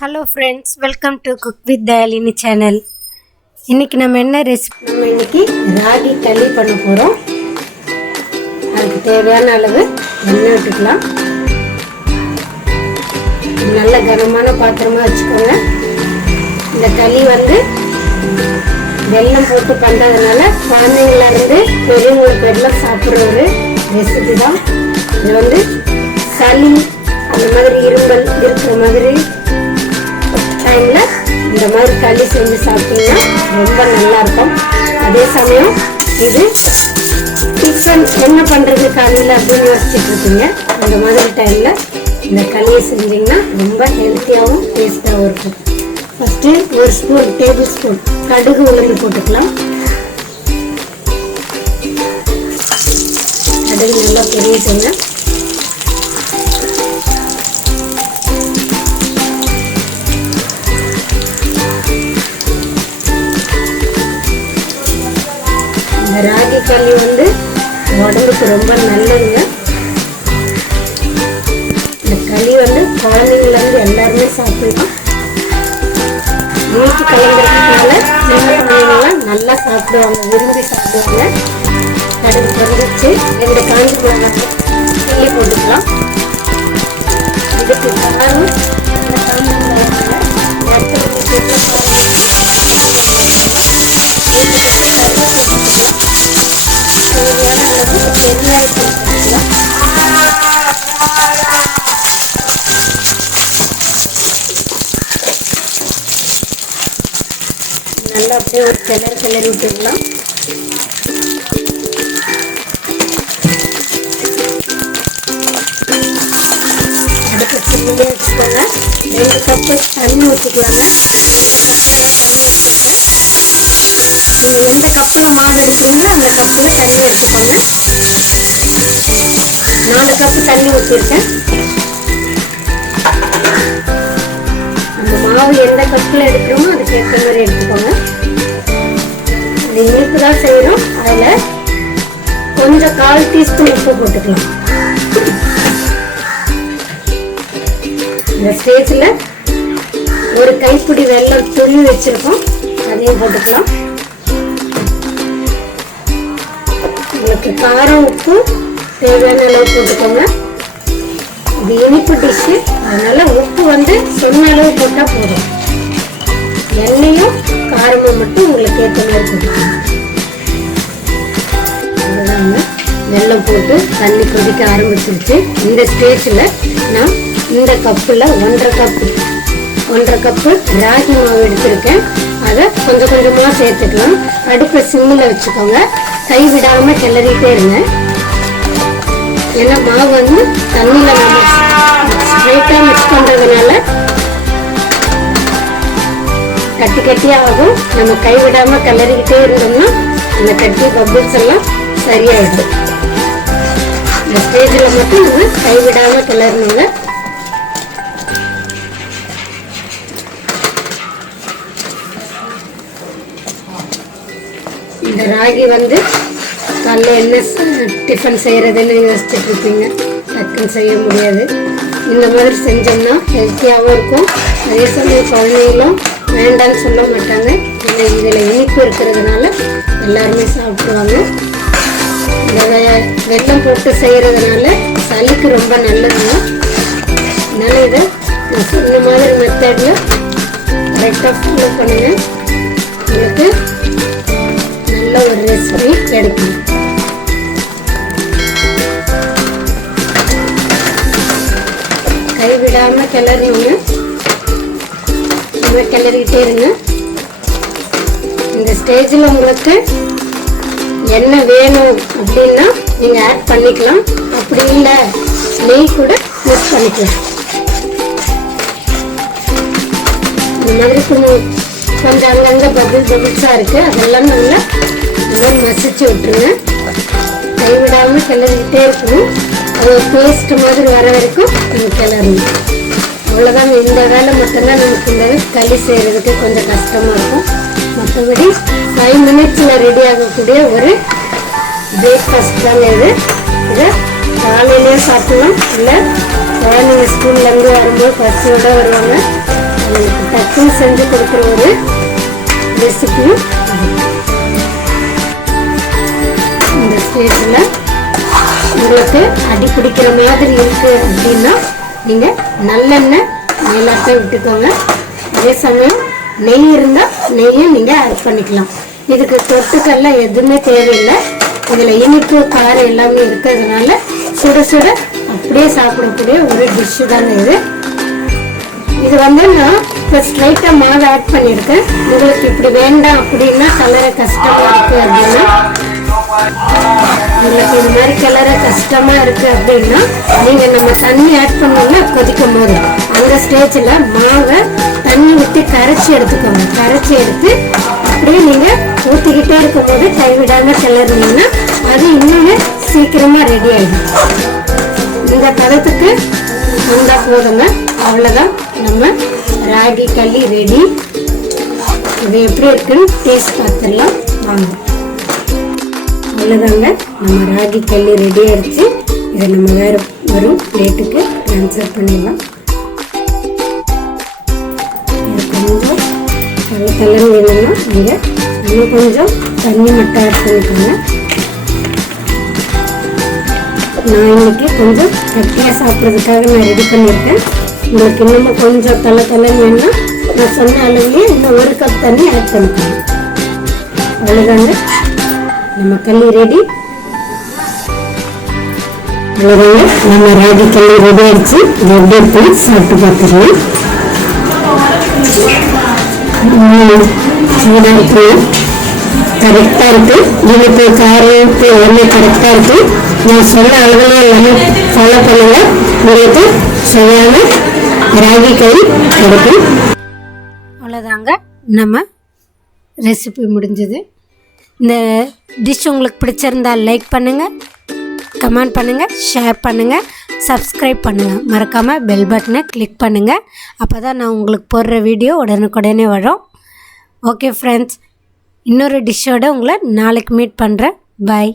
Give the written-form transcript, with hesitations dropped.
Hello friends, welcome to cook with Dayalini channel. இன்றைக்கி நம்ம என்ன ரெசிபி, நம்ம இன்றைக்கி ராகி களி பண்ண போகிறோம். அதுக்கு தேவையான அளவு எண்ணெய் விட்டுக்கலாம். நல்ல கனமான பாத்திரமாக வச்சுக்கோங்க. இந்த களி வெல்லம் போட்டு பண்ணுறதுனால குழந்தைங்கள்லேருந்து பெரியவங்களுக்கு வெல்லம் சாப்பிட்ற ஒரு ரெசிபி தான். இது சளி அந்த மாதிரி இருமல் இருக்கிற மாதிரி டைமில் இந்த மாதிரி களி செஞ்சு சாப்பிட்டீங்கன்னா ரொம்ப நல்லாயிருக்கும். அதே சமயம் இது டிஃபன் என்ன பண்ணுறது காலையில் அப்படின்னு யோசிச்சுட்டு இருக்கீங்க. அந்த மாதிரி டைமில் இந்த களியை செஞ்சிங்கன்னா ரொம்ப ஹெல்த்தியாகவும் டேஸ்ட்டாகவும் இருக்கும். ஃபஸ்ட்டு ஒரு டேபிள் ஸ்பூன் கடுகு உளுந்து போட்டுக்கலாம். கடுகு நல்லா பொரியட்டுங்க. ராகி களி உடம்புக்கு ரொம்ப நல்லதுங்க. இந்த களி குழந்தைங்கள்லேருந்து எல்லாருமே சாப்பிடலாம். வீட்டு கலந்துறதுனால சின்ன குழந்தைங்களாம் நல்லா சாப்பிடுவாங்க, விரும்பி சாப்பிடுவாங்க. கடுகு பொரிச்சு 2 காஞ்சி மிளகாய் கிள்ளி போட்டுக்கலாம். இதுக்கு காரம் காஞ்சி மிளகாய் நல்லா அப்படியே ஒரு கிளறி விட்டுக்கலாம். அடுத்த சிம்மிலே வச்சுக்கோங்க. 2 கப்பு தண்ணி ஊற்றிக்கலாங்க. நீங்கள் எந்த கப்பில் மாவு எடுக்கிறீங்களோ அந்த கப்பில் தண்ணி எடுத்துக்கோங்க. 4 கப்பு தண்ணி ஊற்றிருக்கேன். அந்த மாவு எந்த கப்பில் எடுக்கிறோமோ அதுக்கு ஏற்ற மாதிரி எடுத்துக்கோங்க. இது இனிப்பு தான் செய்கிறோம். அதில் கொஞ்சம் 1/4 டீஸ்பூன் உப்பு போட்டுக்கலாம். இந்த ஸ்டேஜில் ஒரு கைப்பிடி வெல்லம் துருவி வச்சுருக்கோம், அதையும் போட்டுக்கலாம். உங்களுக்கு காரம் உப்பு தேவையான அளவு போட்டுக்கோங்க. இது இனிப்பு டிஷ்ஷு, அதனால உப்பு சொன்ன அளவு போட்டால் போதும். எண்ணெயும் காரமும் மட்டும் உங்களுக்கு ஏற்ற மாதிரி போட்டுக்கோங்க. அதுதாங்க, வெல்லம் போட்டு தண்ணி கொதிக்க ஆரம்பிச்சிருச்சு. இந்த ஸ்டேஜில் நான் இந்த கப்பில் 1/2 கப்பு ராகி மாவு எடுத்திருக்கேன். அதை கொஞ்சம் கொஞ்சமாக சேர்த்துக்கலாம். அடுப்பை சிம்மில் வச்சுக்கோங்க. கை விடாமல் கிளறிட்டே இருங்க. ஏன்னா மாவு தண்ணியில் ஸ்ட்ரைட்டாக மிக்ஸ் பண்ணுறதுனால கட்டியாக ஆகும். நம்ம கை விடாமல் கிளறிக்கிட்டே இருந்தோம்னா இந்த கட்டி பபிள்ஸ் எல்லாம் சரியாயிடும். இந்த ஸ்டேஜில் மட்டும் நம்ம கை விடாமல் கிளறணுங்க. இந்த ராகி காலைல என்ன டிஃபன் செய்கிறதுன்னு யோசிச்சுட்டு இருப்பீங்க. டக்குன்னு செய்ய முடியாது. இந்த மாதிரி செஞ்சோம்னா ஹெல்த்தியாகவும் இருக்கும். அதே சமயம் குழந்தைங்களும் வேண்டான்னு சொல்ல மாட்டாங்க. ஏன்னா இதில் இனிப்பு இருக்கிறதுனால எல்லாருமே சாப்பிடுவாங்க. இந்த வெல்லம் போட்டு செய்கிறதுனால சளிக்கு ரொம்ப நல்லதுங்க. அதனால் இதை நான் சொன்ன மாதிரி மெத்தடில் கரெக்டாக ஃபாலோ பண்ணுங்கள். உங்களுக்கு நல்ல ஒரு ரெசிபி கிடைக்கும். கைவிடாமல் கிளறிங்க. கிளறிக்கிட்டே இருங்க. இந்த ஸ்டேஜில் உங்களுக்கு என்ன வேணும் அப்படின்னா நீங்கள் ஆட் பண்ணிக்கலாம். அப்படி இல்லை நெய் கூட மிக்ஸ் பண்ணிக்கலாம். இந்த மாதிரி கொஞ்சம் அங்கங்கே பபிள்ஸாக இருக்குது. அதெல்லாம் நல்லா இந்த மாதிரி மசிச்சு விட்டுருங்க. கைவிடாமல் கிளறிக்கிட்டே இருக்கணும். அது ஒரு பேஸ்ட் மாதிரி வர வரைக்கும் நம்ம கிளறணும். அவ்வளோதாங்க. இந்த வேலை மட்டும்தான் நமக்கு இந்த களி செய்கிறதுக்கு கொஞ்சம் கஷ்டமாக இருக்கும். மற்றபடி 5 மினிட்ஸில் ரெடி ஆகக்கூடிய ஒரு பிரேக்ஃபாஸ்ட் தாங்க இது. இதை காலையிலேயே சாப்பிடலாம். இல்லை குழந்தைங்க ஸ்கூல்லேருந்து வரும்போது பசியோடு வருவாங்க. உங்களுக்கு டக்குன்னு செஞ்சு கொடுக்குற ஒரு ரெசிபியும் இந்த ஸ்டேஜில் உங்களுக்கு அடி பிடிக்கிற மாதிரி இருக்குது அப்படின்னா நீங்கள் நல்லெண்ணெய் மேலாட்டை விட்டுக்கோங்க. அதே சமயம் நெய் இருந்தால் நெய்யும் நீங்கள் ஆட் பண்ணிக்கலாம். இதுக்கு தொட்டுக்கெல்லாம் எதுவுமே தேவையில்லை. இதில் இனிப்பு காரம் எல்லாமே இருக்கிறதுனால சுட சுட அப்படியே சாப்பிடக்கூடிய ஒரு டிஷ்ஷு தானே இது. இது வந்து நான் இப்போ ஸ்ட்ரைட்டாக மாவு ஆட் பண்ணியிருக்கேன். உங்களுக்கு இப்படி வேண்டாம் அப்படின்னா கலரை கஷ்டமாக இருக்குது அப்படின்னா உங்களுக்கு இது மாதிரி கலரை கஷ்டமாக இருக்குது அப்படின்னா நீங்கள் நம்ம தண்ணி ஆட் பண்ணோம்னா கொதிக்கும் போது அந்த ஸ்டேஜில் மாவை தண்ணி விட்டு கரைச்சி எடுத்துக்கோங்க. கரைச்சி எடுத்து அப்படியே நீங்கள் ஊற்றிக்கிட்டே இருக்கும்போது கைவிடாமல் கிளறினீங்கன்னா அது இன்னுமே சீக்கிரமாக ரெடி ஆகிடும். இந்த பதத்துக்கு வந்தால் போதுங்க. அவ்வளோதான், நம்ம ராகி களி ரெடி. இது எப்படி இருக்குன்னு டேஸ்ட் பார்த்துடலாம் வாங்க. அவ்வளோதாங்க, நம்ம ராகி களி ரெடி ஆகிடுச்சு. இதை நம்ம வேறு ஒரு பிளேட்டுக்கு ட்ரான்ஸ்ஃபர் பண்ணிடலாம். கொஞ்சம் கலர் வேணும்னா நீங்கள் இன்னும் கொஞ்சம் தண்ணி மட்டும் ஆட் பண்ணிக்கோங்க. நான் இன்னைக்கு கொஞ்சம் கட்டியாக சாப்பிட்றதுக்காக நான் ரெடி பண்ணியிருக்கேன். உங்களுக்கு இன்னமும் கொஞ்சம் தலைன்னு வேணும்னா நான் சொன்ன அளவுலேயே இன்னும் 1 கப் தண்ணி ஆட் பண்ணிக்கோங்க. அவ்வளோதாங்க, நம்ம களி ரெடி. அவ்வளோதாங்க, நம்ம ராகி களி ரெடி ஆகிடுச்சு. இதை எப்படி இருக்குன்னு சாப்பிட்டு பார்த்துக்கலாம். சூடாக இருக்குங்க, கரெக்டாக இருக்குது. இனிப்பு காரம் எல்லாமே கரெக்டாக இருக்குது. நான் சொன்ன அளவுல எல்லாமே ஃபாலோ பண்ணுங்கள். உங்களுக்கு சரியான ராகி களி கிடைக்கும். அவ்வளோதாங்க, நம்ம ரெசிபி முடிஞ்சது. இந்த டிஷ் உங்களுக்கு பிடிச்சிருந்தா லைக் பண்ணுங்கள், கமெண்ட் பண்ணுங்கள், ஷேர் பண்ணுங்கள், சப்ஸ்கிரைப் பண்ணுங்கள். மறக்காமல் பெல் பட்டனை கிளிக் பண்ணுங்கள். அப்போ தான் நான் உங்களுக்கு போடுற வீடியோ உடனுக்குடனே வரும். ஓகே ஃப்ரெண்ட்ஸ், இன்னொரு டிஷ்ஷோடு உங்களை நாளைக்கு மீட் பண்ணுறேன். பாய்.